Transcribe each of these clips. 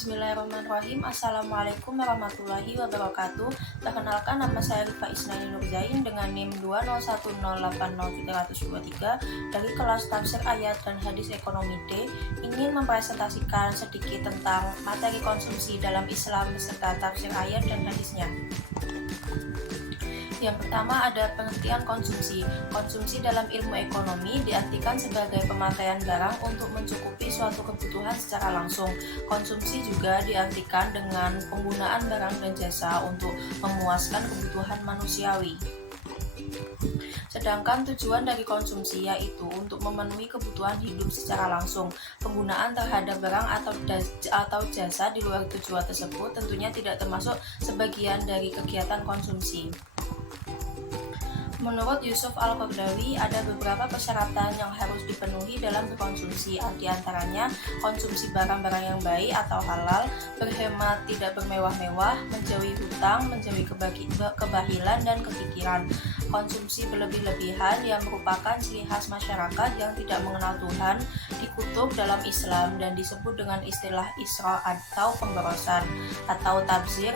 Bismillahirrahmanirrahim. Assalamualaikum warahmatullahi wabarakatuh. Perkenalkan, nama saya Rifa Isnaini Nurzain dengan NIM 201080323 dari kelas Tafsir Ayat dan Hadis Ekonomi D, ingin mempresentasikan sedikit tentang materi konsumsi dalam Islam beserta tafsir ayat dan hadisnya. Yang pertama ada pengertian konsumsi. Konsumsi dalam ilmu ekonomi diartikan sebagai pemakaian barang untuk mencukupi suatu kebutuhan secara langsung. Konsumsi juga diartikan dengan penggunaan barang dan jasa untuk memuaskan kebutuhan manusiawi. Sedangkan tujuan dari konsumsi yaitu untuk memenuhi kebutuhan hidup secara langsung. Penggunaan terhadap barang atau jasa di luar tujuan tersebut tentunya tidak termasuk sebagian dari kegiatan konsumsi. Menurut Yusuf Al-Qaradawi, ada beberapa persyaratan yang harus dipenuhi dalam berkonsumsi. Di antaranya konsumsi barang-barang yang baik atau halal, berhemat tidak bermewah-mewah, menjauhi hutang, menjauhi kebahilan dan kefikiran. Konsumsi berlebih-lebihan yang merupakan ciri khas masyarakat yang tidak mengenal Tuhan dikutuk dalam Islam dan disebut dengan istilah isra atau penggorosan atau tabzir,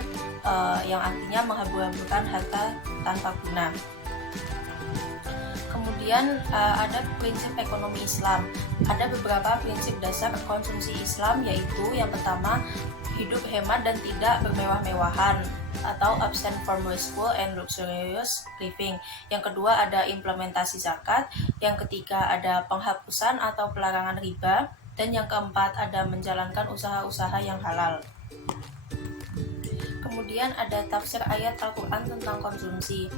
yang artinya menghabur-haburkan harta tanpa guna. Kemudian ada prinsip ekonomi Islam. Ada beberapa prinsip dasar konsumsi Islam, yaitu yang pertama, hidup hemat dan tidak bermewah-mewahan atau abstain from wasteful and luxurious living. Yang kedua ada implementasi zakat. Yang ketiga ada penghapusan atau pelarangan riba. Dan yang keempat ada menjalankan usaha-usaha yang halal. Kemudian ada tafsir ayat Al-Quran tentang konsumsi.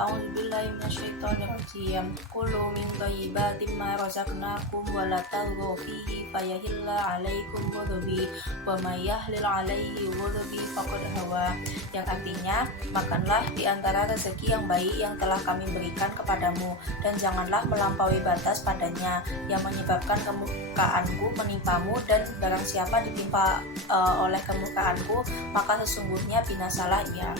A'udzubillahi minasyaitonirrajim. Kulu min thayyibatin ma razaqnakum wa la taghaw fihi fayahilla 'alaikum ghadabi wa may yahlil 'alaihi ghadabi faqad hawa. Yang artinya, makanlah di antara rezeki yang baik yang telah kami berikan kepadamu dan janganlah melampaui batas padanya yang menyebabkan kemurkaanku menimpamu, dan barang siapa ditimpa oleh kemurkaanku maka sesungguhnya binasalah ia.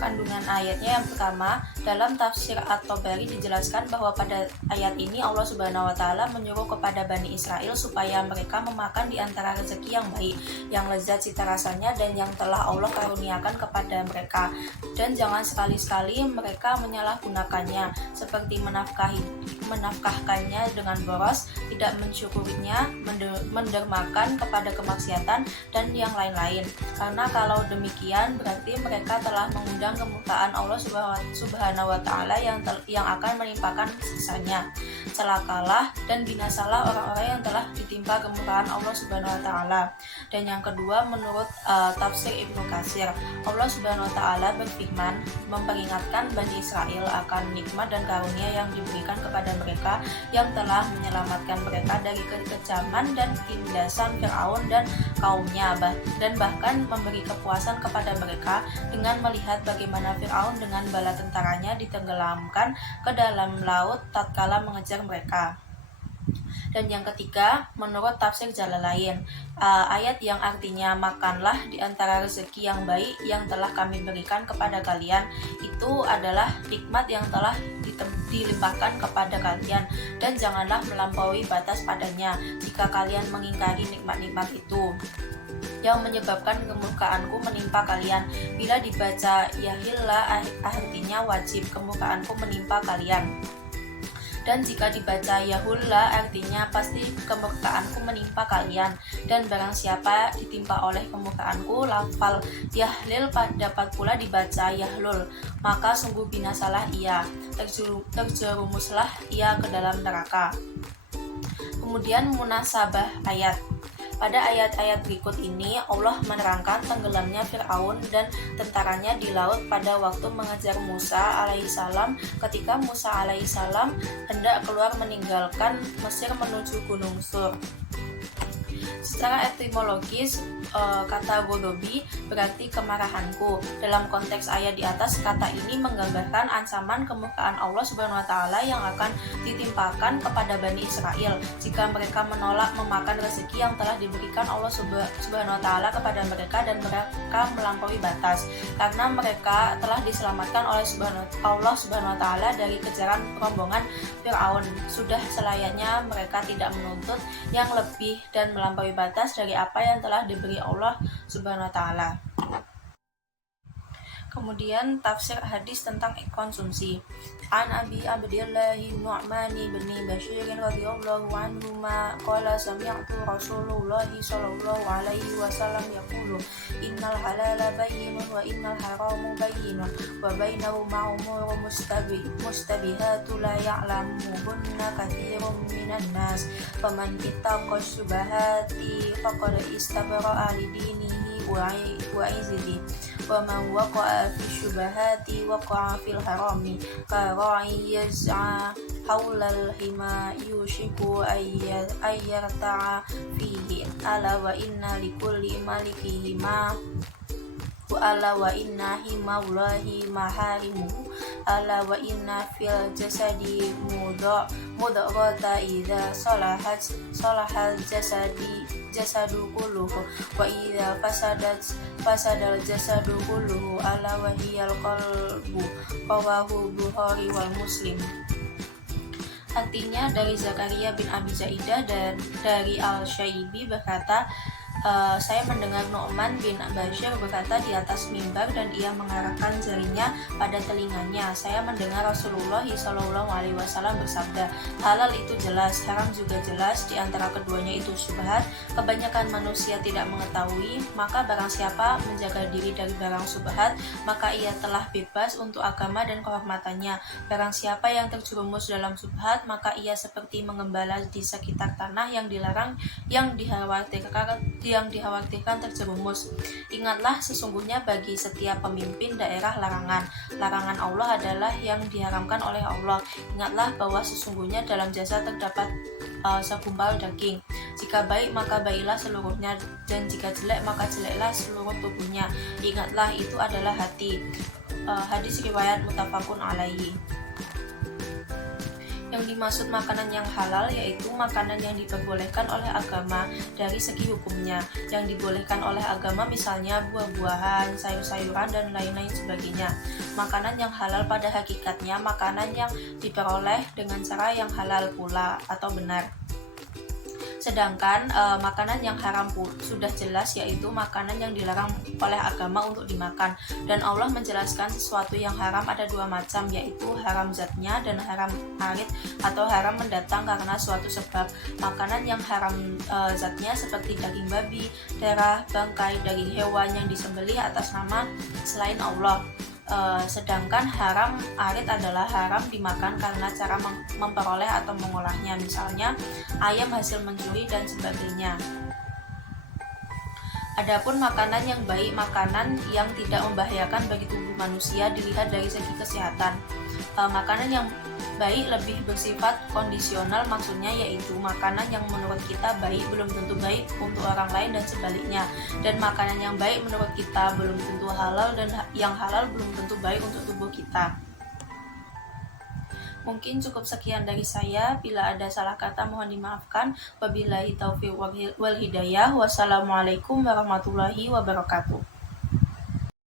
Kandungan ayatnya yang pertama, dalam tafsir At-Tabari dijelaskan bahwa pada ayat ini Allah Subhanahu wa taala menyuruh kepada Bani Israel supaya mereka memakan di antara rezeki yang baik, yang lezat cita rasanya dan yang telah Allah karuniakan kepada mereka, dan jangan sekali-sekali mereka menyalahgunakannya seperti menafkahkannya dengan boros, tidak mensyukurinya, mendermakan kepada kemaksiatan dan yang lain-lain. Karena kalau demikian berarti mereka telah mengundang kemurkaan Allah Subhanahu wa taala yang akan menimpakan siksanya. Celakalah dan binasalah orang-orang yang telah ditimpa kemurkaan Allah Subhanahu wa taala. Dan yang kedua, menurut tafsir Ibnu Katsir, Allah Subhanahu wa taala berfirman memperingatkan Bani Israel akan nikmat dan karunia yang diberikan kepada mereka yang telah menyelamatkan mereka dari kekejaman dan tindasan Firaun dan kaumnya, dan bahkan memberi kepuasan kepada mereka dengan melihat bagaimana Firaun dengan bala tentaranya ditenggelamkan ke dalam laut tatkala mengejar mereka. Dan yang ketiga, menurut tafsir Jalalain, ayat yang artinya makanlah di antara rezeki yang baik yang telah kami berikan kepada kalian, itu adalah nikmat yang telah dilimpahkan kepada kalian, dan janganlah melampaui batas padanya jika kalian mengingkari nikmat-nikmat itu yang menyebabkan kemurkaanku menimpa kalian. Bila dibaca yahilla artinya wajib, kemurkaanku menimpa kalian. Dan jika dibaca yahulla artinya pasti kemurkaanku menimpa kalian. Dan barang siapa ditimpa oleh kemurkaanku, lafal yahlil dapat pula dibaca yahlul, maka sungguh binasalah ia, terjerumuslah ia ke dalam neraka. Kemudian munasabah ayat. Pada ayat-ayat berikut ini, Allah menerangkan tenggelamnya Fir'aun dan tentaranya di laut pada waktu mengejar Musa alaihissalam ketika Musa alaihissalam hendak keluar meninggalkan Mesir menuju Gunung Sur. Secara etimologis, kata Ghadabi berarti kemarahanku. Dalam konteks ayat di atas, kata ini menggambarkan ancaman kemurkaan Allah Subhanahu wa taala yang akan ditimpakan kepada Bani Israel jika mereka menolak memakan rezeki yang telah diberikan Allah Subhanahu wa taala kepada mereka dan mereka melampaui batas. Karena mereka telah diselamatkan oleh Allah Subhanahu wa taala dari kejaran rombongan Fir'aun, sudah selayaknya mereka tidak menuntut yang lebih dan melampaui melampaui batas dari apa yang telah diberi Allah Subhanahu wa taala. Kemudian tafsir hadis tentang konsumsi. An Abi Abdillah Nu'man bin Bashir radhiyallahu anhu ma qala sami'tu Rasulullah sallallahu alaihi wasallam yaqulu innal halala bayyinun wa innal harama bayyinun wa bainahuma umurun mustabihatu la ya'lamuhunna katsirun minan nas faman ittaqa syubahati faqad istabra'a li dinihi wa 'izzihi wa man waqa'a fi syubahati waqa'a fil harami kara'i yaz'a haulal hima yushiku ayyarta'a fihi ala wa inna likulli maliki hima wa ala wa inna himallahi maharimuhu ala wa inna fil jasadi mudghata idza salahal jasadu kulluhu wa idza fasadal jasadu kulluhu ala wa hiyal qalbu rawahu Bukhari wal Muslim. Artinya dari Zakaria bin Abi Zaidah dan dari Al-Syaibi berkata, saya mendengar Nu'man bin Bashir berkata di atas mimbar dan ia mengarahkan jarinya pada telinganya. Saya mendengar Rasulullah SAW bersabda, halal itu jelas, haram juga jelas, di antara keduanya itu syubhat. Kebanyakan manusia tidak mengetahui, maka barang siapa menjaga diri dari barang syubhat, maka ia telah bebas untuk agama dan kehormatannya. Barang siapa yang terjerumus dalam syubhat, maka ia seperti mengembala di sekitar tanah yang dilarang, yang dikhawatirkan terjerumus. Ingatlah, sesungguhnya bagi setiap pemimpin daerah larangan. Larangan Allah adalah yang diharamkan oleh Allah. Ingatlah bahwa sesungguhnya dalam jasa terdapat segumpal daging. Jika baik maka baiklah seluruhnya, dan jika jelek maka jeleklah seluruh tubuhnya. Ingatlah, itu adalah hati. Hadis riwayat muttafaqun alaihi. Yang dimaksud makanan yang halal yaitu makanan yang diperbolehkan oleh agama dari segi hukumnya. Yang dibolehkan oleh agama misalnya buah-buahan, sayur-sayuran, dan lain-lain sebagainya. Makanan yang halal pada hakikatnya makanan yang diperoleh dengan cara yang halal pula atau benar. Sedangkan makanan yang haram pun sudah jelas, yaitu makanan yang dilarang oleh agama untuk dimakan. Dan Allah menjelaskan sesuatu yang haram ada dua macam, yaitu haram zatnya dan haram arid atau haram mendatang karena suatu sebab. Makanan yang haram zatnya seperti daging babi, darah, bangkai, daging hewan yang disembelih atas nama selain Allah. Sedangkan haram arid adalah haram dimakan karena cara memperoleh atau mengolahnya, misalnya ayam hasil mencuri dan sebagainya. Adapun makanan yang baik, makanan yang tidak membahayakan bagi tubuh manusia dilihat dari segi kesehatan. Makanan yang baik lebih bersifat kondisional, maksudnya yaitu makanan yang menurut kita baik belum tentu baik untuk orang lain dan sebaliknya. Dan makanan yang baik menurut kita belum tentu halal, dan yang halal belum tentu baik untuk tubuh kita. Mungkin cukup sekian dari saya. Bila ada salah kata mohon dimaafkan. Wabillahi taufiq wal hidayah. Wassalamualaikum warahmatullahi wabarakatuh.